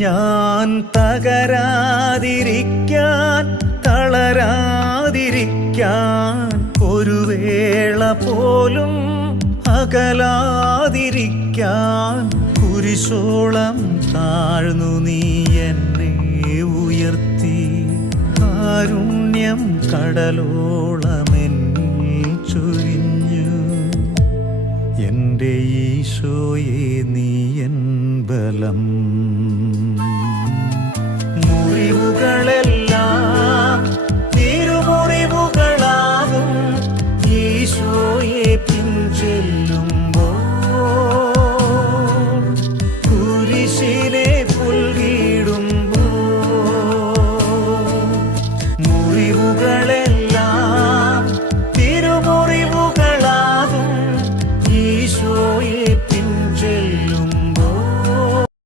ഞാൻ തകരാതിരിക്കാൻ തളരാതിരിക്കാൻ ഒരു വേള പോലും അകലാതിരിക്കാൻ കുരിശോളം താഴ്ന്നു നീ എന്നെ ഉയർത്തി കാരുണ്യം കടലോളമെന്നിൽ ചൊരിഞ്ഞു എൻ്റെ ഈശോയേ നീ എൻ ബലം